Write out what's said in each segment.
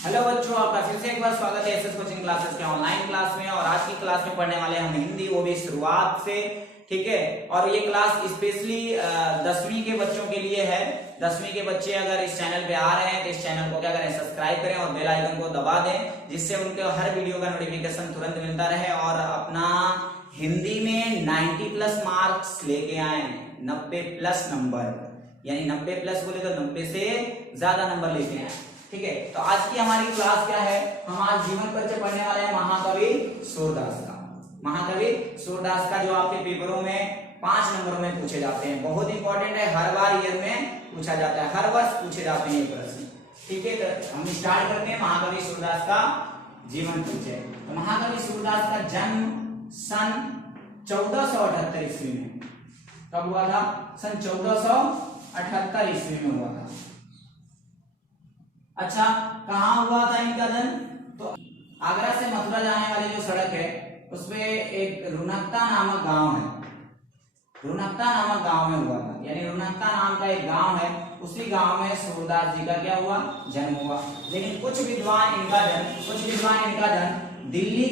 Hello बच्चों, आपका फिर से एक बार स्वागत है एसएस कोचिंग क्लासेस के ऑनलाइन क्लास में। और आज की क्लास में पढ़ने वाले हम हिंदी, वो भी शुरुआत से। ठीक है, और ये क्लास स्पेशली 10वीं के बच्चों के लिए है। 10वीं के बच्चे अगर इस चैनल पे आ रहे हैं तो इस चैनल को क्या करें, सब्सक्राइब करें और बेल आइकन को दबा दें, जिससे उनको हर वीडियो का नोटिफिकेशन तुरंत मिलता रहे और अपना हिंदी में 90+ मार्क्स लेके आए, 90+ नंबर, यानी 90+ बोले तो 90 से ज्यादा नंबर लेके आए। ठीक है, तो आज की हमारी क्लास क्या है, हम आज जीवन परिचय पढ़ने वाले हैं महाकवि सूरदास का। महाकवि सूरदास का जो आपके पेपरों में 5 नंबरों में पूछे जाते हैं, बहुत इंपॉर्टेंट है, हर बार ईयर में पूछा जाता है, हर वर्ष पूछे जाते हैं ये प्रश्न। ठीक है, तो हम स्टार्ट करते हैं महाकवि सूरदास का जीवन परिचय। तो महाकवि सूरदास का जन्म सन 1478 ईस्वी में कब हुआ था? सन 1478 ईस्वी में हुआ था। अच्छा, कहाँ हुआ था इनका जन्म? तो आगरा से मथुरा जाने वाली जो सड़क है उसमें एक रुनकता नामक गांव है, रुनकता नामक गांव में हुआ था, यानी रुनकता नाम का एक गांव है, उसी गांव में सूरदास जी का क्या हुआ, जन्म हुआ। लेकिन कुछ विद्वान इनका जन्म दिल्ली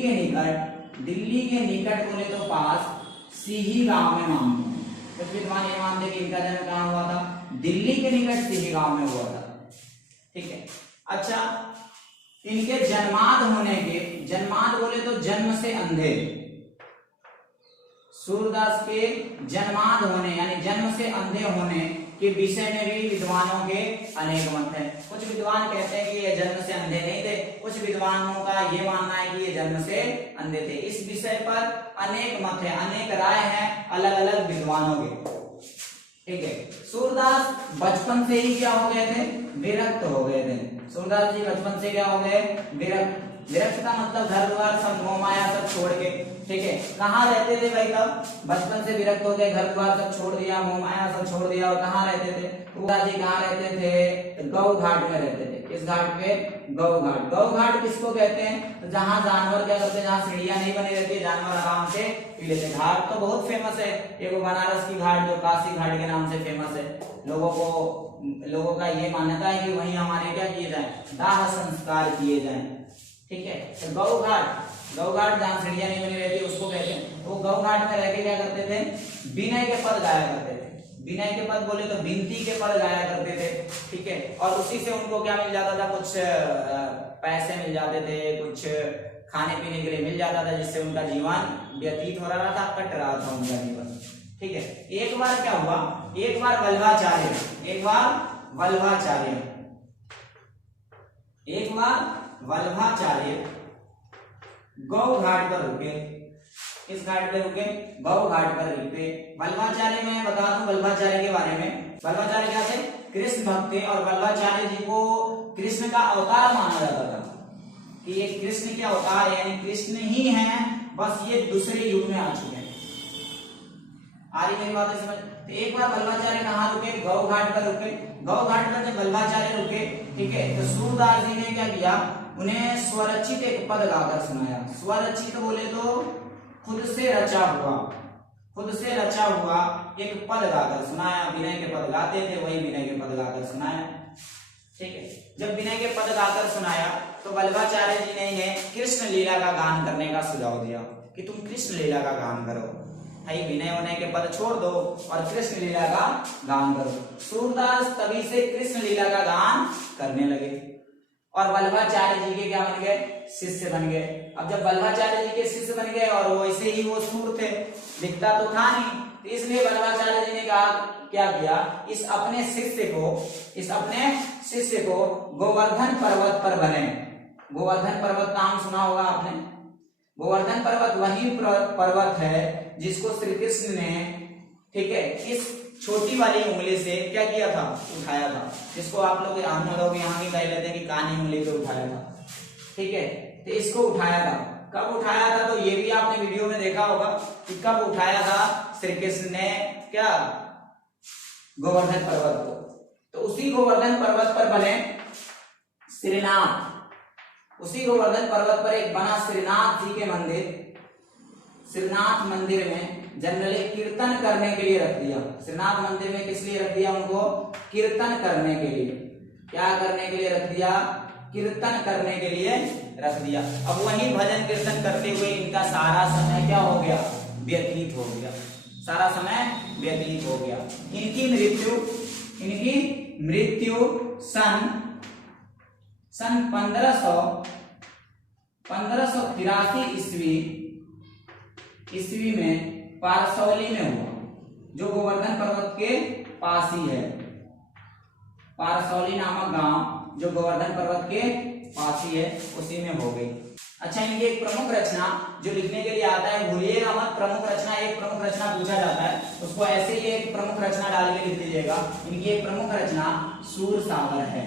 के निकट बोले तो पास सीही गांव में मानते हैं। कुछ विद्वान ये मानते कि इनका जन्म कहाँ हुआ था? दिल्ली के निकट सीही गांव में हुआ था। ठीक है, अच्छा, इनके जन्माद बोले तो जन्म से अंधे, सूरदास के जन्माद होने यानी जन्म से अंधे होने के विषय में भी विद्वानों के अनेक मत हैं। कुछ विद्वान कहते हैं कि ये जन्म से अंधे नहीं थे, कुछ विद्वानों का ये मानना है कि ये जन्म से अंधे थे। इस विषय पर अनेक मत है, अनेक राय हैं अलग अलग विद्वानों के। ठीक है, सूरदास बचपन से ही क्या हो गए थे? विरक्त हो गए थे। सूरदास जी बचपन से क्या हो गए? विरक्त। विरक्त का मतलब घर द्वार सब मोह माया सब छोड़ के। ठीक है, कहाँ रहते थे भाई? तब बचपन से विरक्त हो गए, घर द्वार सब छोड़ दिया, मोह माया सब छोड़ दिया, और कहाँ रहते थे? सूरदास जी कहाँ रहते थे? गौ घाट में रहते थे। किस घाट पे? गौ घाट। गौ घाट किसको कहते हैं? तो जहाँ जानवर क्या करते हैं, जहाँ सीढ़ियां नहीं बनी रहती है, जानवर आराम से पी लेते। घाट तो बहुत फेमस है, एक बनारस की घाट जो काशी घाट के नाम से फेमस है। लोगों का ये मान्यता है कि वहीं हमारे क्या किए जाए, दाह संस्कार किए जाएं। ठीक है, तो गौ घाट जहाँ सीढ़ियां नहीं बनी रहती उसको कहते हैं। तो गौ घाट में रह के क्या करते थे? विनय के पद गाया करते थे। विनय के पद बोले तो विनती के पद गाया करते थे। ठीक है, और उसी से उनको क्या मिल जाता था? कुछ पैसे मिल जाते थे, कुछ खाने पीने के लिए मिल जाता था, जिससे उनका जीवन व्यतीत हो रहा था, कट रहा था उनका जीवन। ठीक है, एक बार क्या हुआ, एक बार वल्लभाचार्य गौ घाट पर रुके। किस घाट पे रुके? गौ घाट पर रुके। वल्लभाचार्य मैं बता दूं वल्लभाचार्य के बारे में। वल्लभाचार्य क्या थे? कृष्ण भक्त थे, और वल्लभाचार्य जी को कृष्ण का अवतार माना जाता था कि ये कृष्ण के अवतार यानी कृष्ण ही हैं, बस ये दूसरे युग में आ चुके हैं। आ रही मेरी बात समझ? तो एक बार वल्लभाचार्य कहाँ रुके? गौ घाट पर रुके। गौ घाट पर जब वल्लभाचार्य रुके, ठीक है, तो सूरदास जी ने क्या किया? उन्हें स्वरचित एक पद गाकर सुनाया। स्वरचित बोले तो खुद से रचा हुआ एक पद गाकर सुनाया। विनय के पद गाते थे, वही विनय के पद गाकर सुनाया। ठीक है, जब विनय के पद गाकर सुनाया तो वल्लभाचार्य जी ने इन्हें कृष्ण लीला का गान करने का सुझाव दिया कि तुम कृष्ण लीला का गान करो, भाई विनय होने के पद छोड़ दो और कृष्ण लीला का गान करो। सूरदास तभी से कृष्ण लीला का गान करने लगे और वल्लभाचार्य जी के क्या बन गए? शिष्य बन गए। अब जब वल्लभाचार्य जी के शिष्य बन गए और वैसे ही वो सूर थे, दिखता तो था नहीं, तो इसलिए वल्लभाचार्य जी ने कहा, क्या किया? इस अपने शिष्य को गोवर्धन पर्वत पर बने। गोवर्धन पर्वत नाम सुना होगा आपने। गोवर्धन पर्वत वही पर्वत है जिसको श्री कृष्ण ने, ठीक है, इस छोटी वाली उंगली से क्या किया था? उठाया था, जिसको आप लोग हम लोग यहाँ भी कह लेते हैं कि कानी उंगली पे उठाया था। ठीक है, तो इसको उठाया था। कब उठाया था? तो ये भी आपने वीडियो में देखा होगा कि कब उठाया था श्री कृष्ण ने, क्या? गोवर्धन पर्वत को। तो उसी गोवर्धन पर्वत पर बने श्रीनाथ। उसी गोवर्धन पर्वत पर एक बना श्रीनाथ जी के मंदिर। श्रीनाथ मंदिर में जनरली कीर्तन करने के लिए रख दिया। श्रीनाथ मंदिर में किस लिए रख दिया उनको? कीर्तन करने के लिए। क्या करने के लिए रख दिया? कीर्तन करने के लिए रख दिया। अब वही भजन कीर्तन करते हुए इनका सारा समय क्या हो गया, व्यतीत हो गया, सारा समय व्यतीत हो गया। इनकी मृत्यु सन 1583 ईस्वी में पारसौली में हुआ, जो गोवर्धन पर्वत के पास ही है। पारसौली नामक गांव जो गोवर्धन पर्वत के पास ही है, उसी में हो गई। अच्छा, इनकी एक प्रमुख रचना जो लिखने के लिए आता है, भूलिएगा मत, प्रमुख रचना, एक प्रमुख रचना पूछा जाता है, उसको ऐसे ही एक प्रमुख रचना डाल के लिख दीजिएगा। इनकी एक प्रमुख रचना सूरसागर है।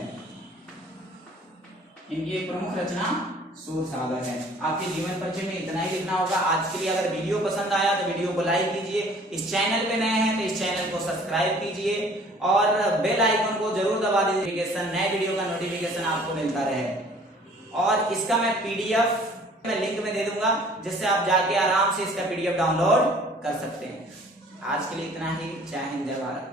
इनकी एक प्रमुख रचना सूरसागर है। आपके जीवन परिचय में इतना ही लिखना होगा। आज के लिए अगर वीडियो पसंद आया तो वीडियो को लाइक कीजिए, इस चैनल पे नए हैं तो इस चैनल को सब्सक्राइब कीजिए और बेल आइकन को जरूर दबा दीजिए, नए वीडियो का नोटिफिकेशन आपको मिलता रहे। और इसका मैं PDF मैं लिंक में दे दूंगा, जिससे आप जाके आराम से इसका PDF डाउनलोड कर सकते हैं। आज के लिए इतना ही। जय हिंद, जय भारत।